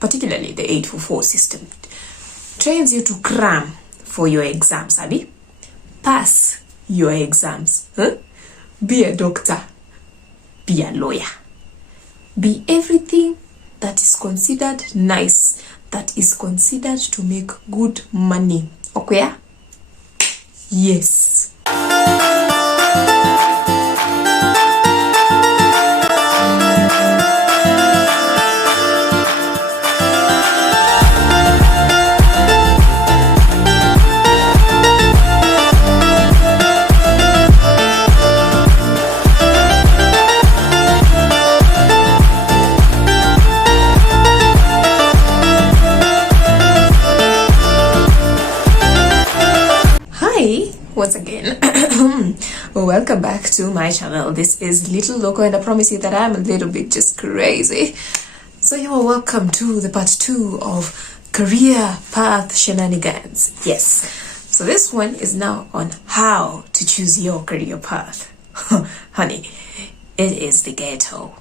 particularly the 844 system, trains you to cram for your exams, Abby. Pass your exams. Huh? Be a doctor. Be a lawyer. Be everything that is considered nice, that is considered to make good money. Okay? Yes. Once again, welcome back to my channel. This is Little Loco, and I promise you that I'm a little bit just crazy. So you are welcome to the part 2 of career path shenanigans. Yes, so this one is now on how to choose your career path. Honey, it is the ghetto.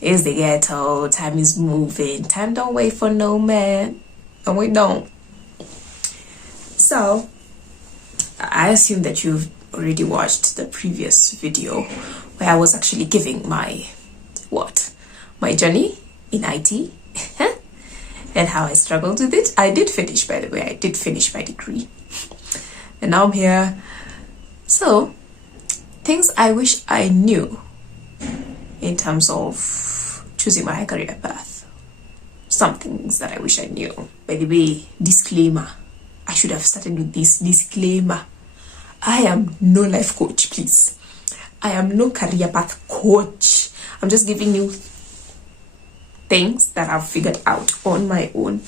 It's the ghetto. Time is moving. Time don't wait for no man, and we don't. So I assume that you've already watched the previous video where I was actually giving my journey in IT and how I struggled with it. I did finish, by the way. I did finish my degree, and now I'm here. So things I wish I knew in terms of choosing my career path. Some things that I wish I knew. By the way, disclaimer. I should have started with this disclaimer. I am no life coach, please. I am no career path coach. I'm just giving you things that I've figured out on my own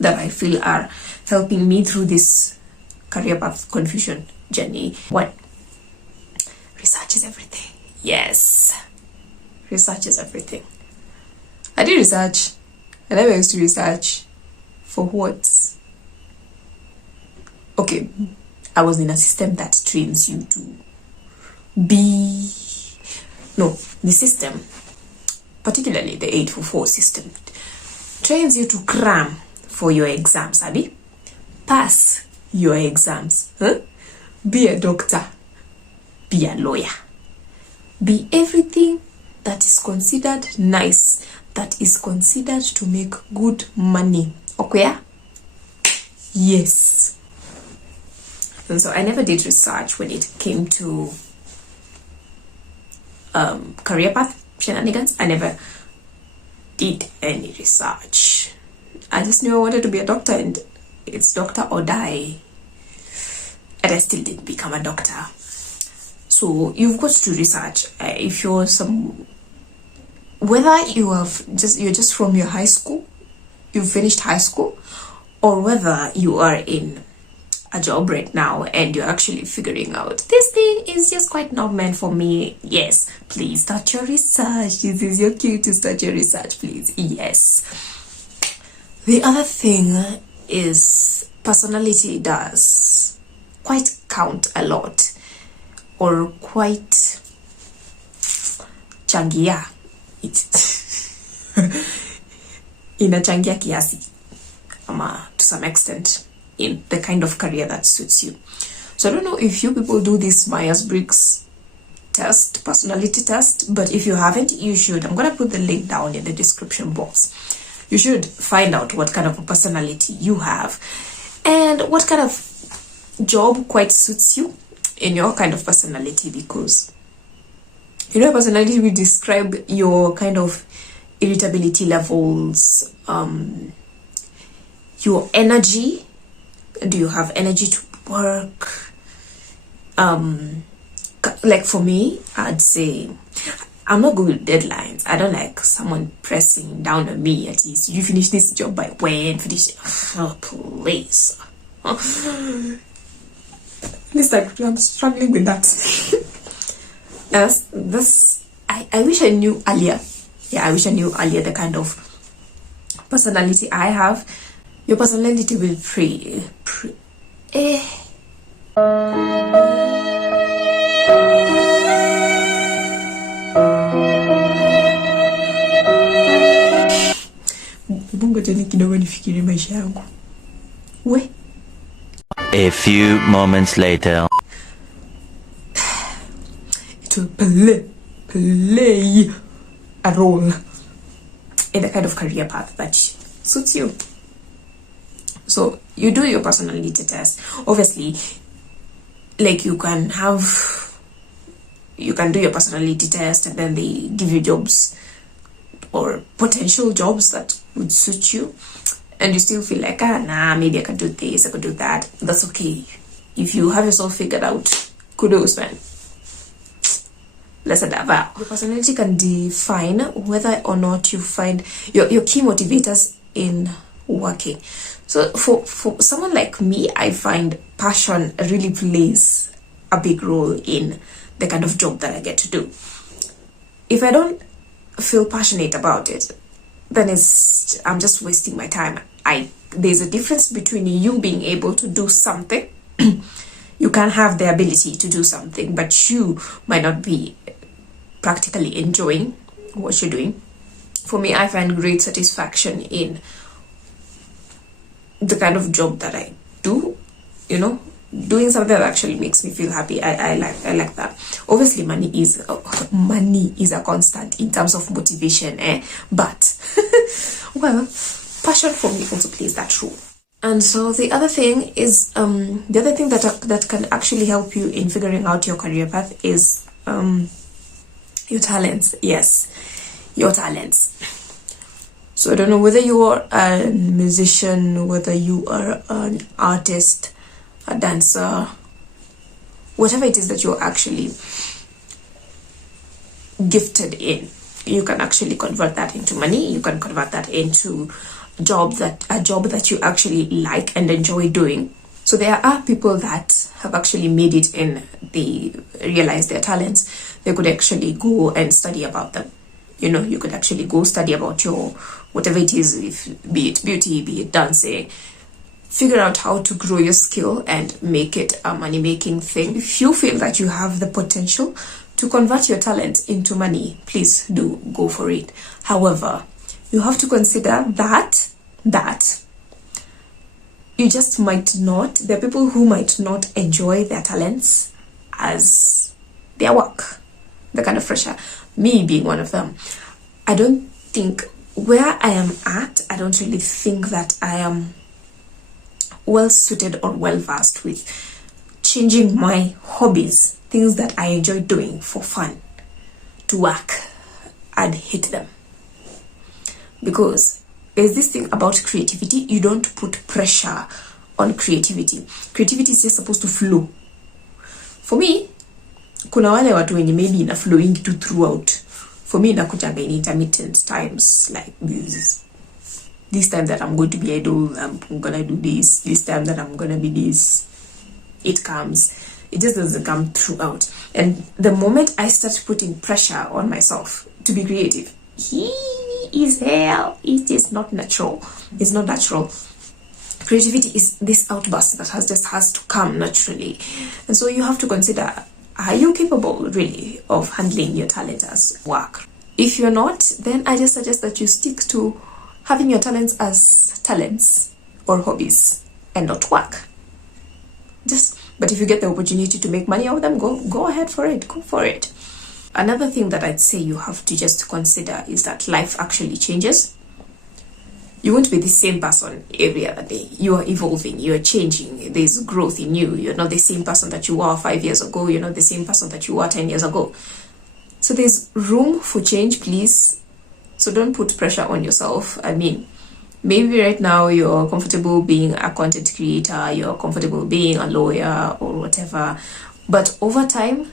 that I feel are helping me through this career path confusion journey. One, research is everything. Yes, research is everything. I did research. I never used to research. For what? Okay, I was in a system that trains you to be... No, the system, particularly the 844 system, trains you to cram for your exams, Abby. Pass your exams. Huh? Be a doctor. Be a lawyer. Be everything that is considered nice, that is considered to make good money. Okay? Yes. And so I never did research when it came to career path shenanigans. I never did any research. I just knew I wanted to be a doctor, and it's doctor or die. And I still didn't become a doctor. So you've got to research. If you're whether you're just from your high school, you've finished high school, or whether you are in a job right now and you're actually figuring out this thing is just quite not meant for me. Yes, please start your research. This is your cue to start your research, please. Yes. The other thing is personality does quite count a lot, or quite changia it inachangia kiasi to some extent in the kind of career that suits you. So I don't know if you people do this Myers-Briggs test, personality test, but if you haven't, you should. I'm gonna put the link down in the description box. You should find out what kind of a personality you have and what kind of job quite suits you in your kind of personality, because your personality will describe your kind of irritability levels, your energy. Do you have energy to work? Like for me, I'd say I'm not good with deadlines. I don't like someone pressing down on me. At least you finish this job by when? Finish it. Oh, please. At least I'm struggling with that. I wish I knew earlier. Yeah, I wish I knew earlier the kind of personality I have. Your personality will ngoja ni kidogo nifikirie maisha yangu. We. A few moments later. It will play a role in the kind of career path that suits you. So you do your personality test. Obviously, like you can do your personality test and then they give you jobs or potential jobs that would suit you, and you still feel like, nah, maybe I could do this, I could do that. That's okay. If you have yourself figured out, kudos, man. Blessed avow. Your personality can define whether or not you find your key motivators in working. So for someone like me, I find passion really plays a big role in the kind of job that I get to do. If I don't feel passionate about it, then I'm just wasting my time. There's a difference between you being able to do something. You can have the ability to do something, but you might not be practically enjoying what you're doing. For me, I find great satisfaction in the kind of job that I do, doing something that actually makes me feel happy. I like that. Obviously, money is a constant in terms of motivation, but well, passion for me also plays that role. And so the other thing is the other thing that can actually help you in figuring out your career path is your talents. Yes, your talents. So I don't know whether you are a musician, whether you are an artist, a dancer, whatever it is that you're actually gifted in, you can actually convert that into money. You can convert that into a job that you actually like and enjoy doing. So there are people that have actually made it in, they realize their talents. They could actually go and study about them. You could actually go study about your whatever it is, be it beauty, be it dancing. Figure out how to grow your skill and make it a money-making thing. If you feel that you have the potential to convert your talent into money, please do go for it. However, you have to consider that you just might not, there are people who might not enjoy their talents as their work, the kind of pressure. Me being one of them. I don't think where I am at, I don't really think that I am well suited or well versed with changing my hobbies, things that I enjoy doing for fun, to work. I'd hate them. Because there's this thing about creativity, you don't put pressure on creativity. Creativity is just supposed to flow. For me, kuna wale watu wenye maybe ina flowing to throughout. For me, inakujanga in intermittent times, like this time that I'm going to be idle, I'm gonna do this time that I'm gonna be this. It comes. It just doesn't come throughout. And the moment I start putting pressure on myself to be creative, it is not natural. It's not natural. Creativity is this outburst that has to come naturally. And so you have to consider, are you capable really of handling your talent as work? If you're not, then I just suggest that you stick to having your talents as talents or hobbies and not work. But if you get the opportunity to make money out of them, go ahead for it. Go for it. Another thing that I'd say you have to just consider is that life actually changes. You won't be the same person every other day. You are evolving, you are changing, there's growth in you. You're not the same person that you were 5 years ago, you're not the same person that you were 10 years ago. So there's room for change, please. So don't put pressure on yourself. I mean, maybe right now you're comfortable being a content creator, you're comfortable being a lawyer or whatever. But over time,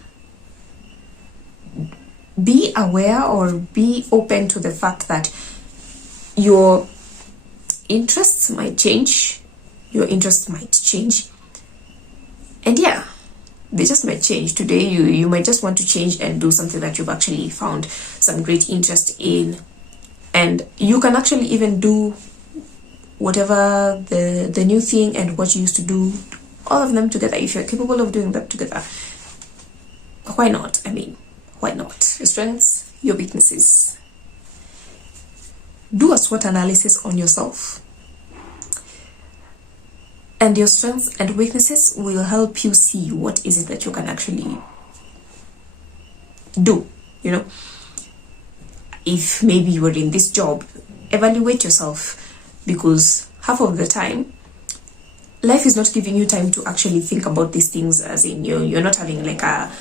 be aware or be open to the fact that your interests might change. And yeah, they just might change. Today you might just want to change and do something that you've actually found some great interest in, and you can actually even do whatever the new thing and what you used to do, all of them together. If you're capable of doing that together, why not? I mean, why not? Your strengths, your weaknesses. do a SWOT analysis on yourself. And your strengths and weaknesses will help you see what is it that you can actually do. You know, if maybe you are in this job, evaluate yourself, because half of the time life is not giving you time to actually think about these things, as in you're not having like a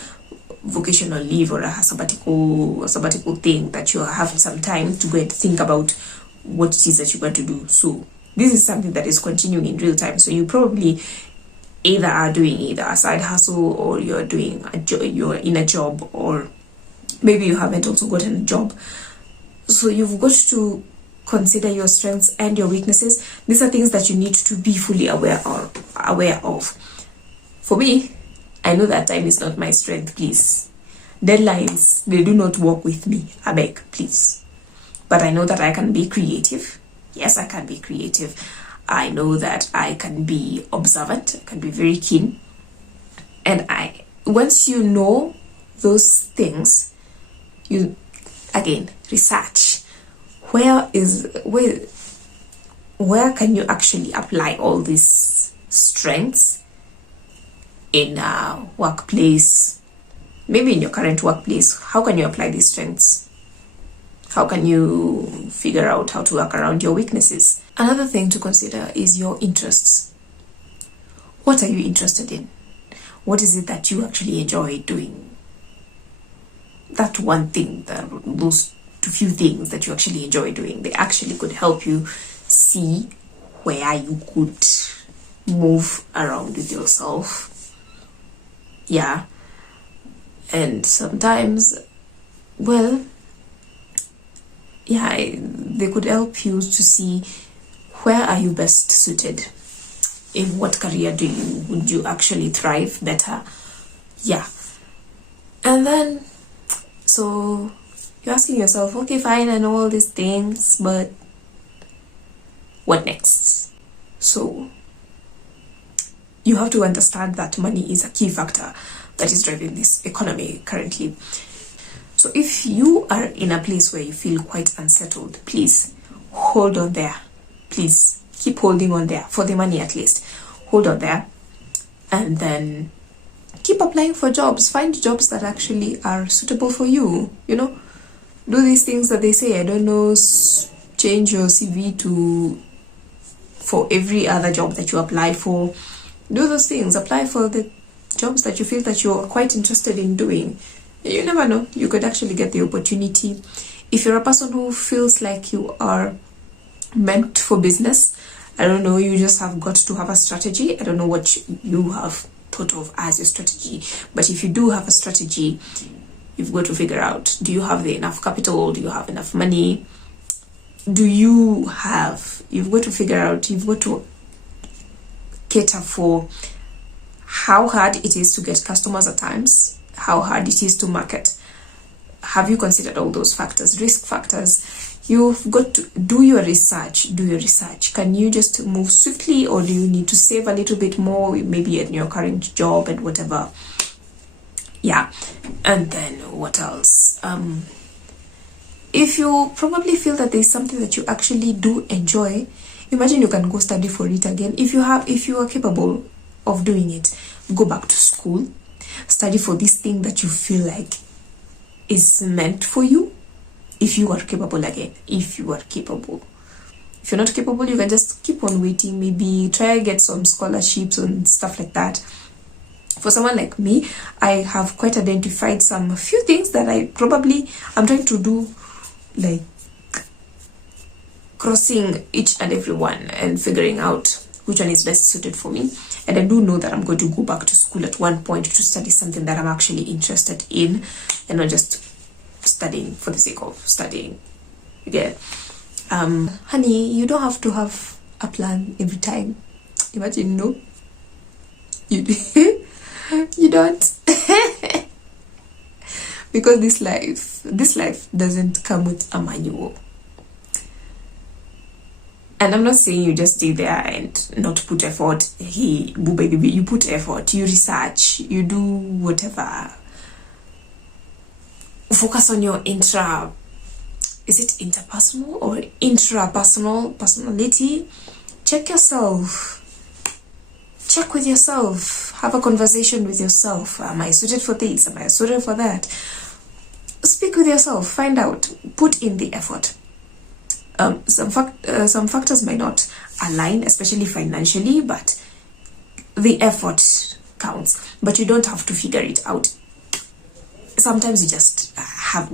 vocational leave or a sabbatical thing that you're having some time to go and think about what it is that you're going to do. So this is something that is continuing in real time. So you probably either are doing either a side hustle, or you're doing you're in a job, or maybe you haven't also gotten a job. So you've got to consider your strengths and your weaknesses. These are things that you need to be fully aware of. For me, I know that time is not my strength, please. Deadlines, they do not work with me. I beg, please. But I know that I can be creative. Yes, I can be creative. I know that I can be observant. I can be very keen. And once you know those things, you again research. Where can you actually apply all these strengths in a workplace? Maybe in your current workplace, how can you apply these strengths? How can you figure out how to work around your weaknesses? Another thing to consider is your interests. What are you interested in? What is it that you actually enjoy doing? That one thing, those few things that you actually enjoy doing, they actually could help you see where you could move around with yourself. Yeah. And sometimes, well, yeah, they could help you to see where are you best suited. In what career would you actually thrive better? Yeah. And then, so you're asking yourself, okay, fine, I know all these things, but what next? So you have to understand that money is a key factor that is driving this economy currently. So if you are in a place where you feel quite unsettled, please hold on there. Please keep holding on there, for the money at least. Hold on there, and then keep applying for jobs. Find jobs that actually are suitable for you, you know. Do these things that they say, I don't know, change your CV for every other job that you apply for. Do those things. Apply for the jobs that you feel that you're quite interested in doing. You never know, you could actually get the opportunity. If you're a person who feels like you are meant for business, I don't know, you just have got to have a strategy. I don't know what you have thought of as your strategy, but if you do have a strategy, you've got to figure out, do you have enough capital? Do you have enough money? You've got to figure out, you've got to cater for how hard it is to get customers at times, how hard it is to market. Have you considered all those factors, risk factors? You've got to do your research. Can you just move swiftly, or do you need to save a little bit more, maybe in your current job and whatever? Yeah. And then what else? If you probably feel that there's something that you actually do enjoy, imagine you can go study for it again. If you are capable of doing it, go back to school, study for this thing that you feel like is meant for you. If you are capable again, if you are capable. If you're not capable, you can just keep on waiting, maybe try get some scholarships and stuff like that. For someone like me, I have quite identified a few things that I'm trying to do, like crossing each and every one and figuring out which one is best suited for me. And I do know that I'm going to go back to school at one point to study something that I'm actually interested in, and not just studying for the sake of studying. Yeah. Honey, you don't have to have a plan every time. Imagine, no. You don't. Because this life doesn't come with a manual. And I'm not saying you just stay there and not put effort. Hey, boo baby, you put effort, you research, you do whatever. Focus on your Is it interpersonal or intrapersonal personality? Check yourself. Check with yourself. Have a conversation with yourself. Am I suited for this? Am I suited for that? Speak with yourself. Find out. Put in the effort. Some factors may not align, especially financially, but the effort counts. But you don't have to figure it out. Sometimes you just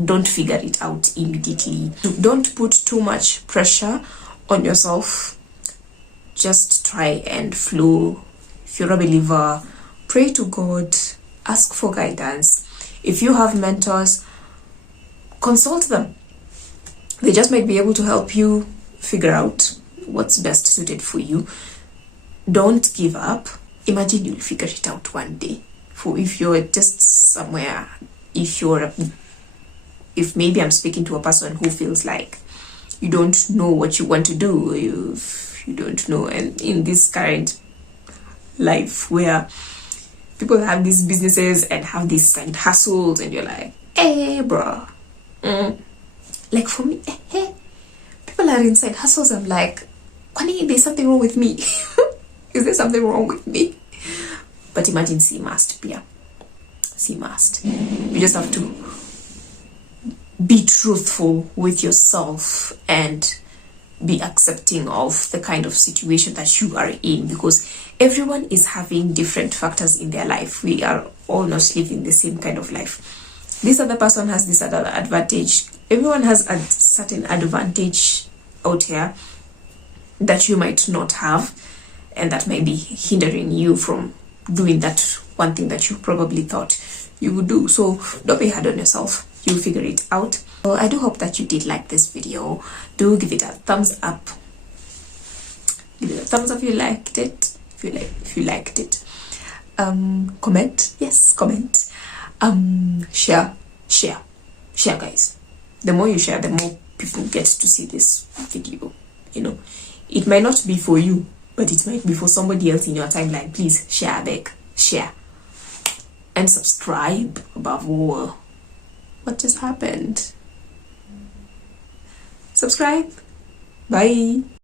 don't figure it out immediately. Don't put too much pressure on yourself. Just try and flow. If you're a believer, pray to God, ask for guidance. If you have mentors, consult them. They just might be able to help you figure out what's best suited for you. Don't give up. Imagine you'll figure it out one day. For if you're just somewhere, if maybe I'm speaking to a person who feels like you don't know what you want to do, you don't know, and in this current life where people have these businesses and have these side hustles, and you're like, hey bro, like for me, hey, people are in side hustles. I'm like, Kwani, there's something wrong with me. Is there something wrong with me? But imagine C must, Pia. C must. You just have to be truthful with yourself and be accepting of the kind of situation that you are in, because everyone is having different factors in their life. We are all not living the same kind of life. This other person has this other advantage. Everyone has a certain advantage out here that you might not have, and that may be hindering you from doing that one thing that you probably thought you would do. So don't be hard on yourself. You'll figure it out. Well, I do hope that you did like this video. Do give it a thumbs up. Give it a thumbs up if you liked it. If you liked it. Comment. Yes, comment. Share, guys. The more you share, the more people get to see this video. You know, it might not be for you, but it might be for somebody else in your timeline. Please share, beg, share, and subscribe above all. What just happened? Subscribe. Bye.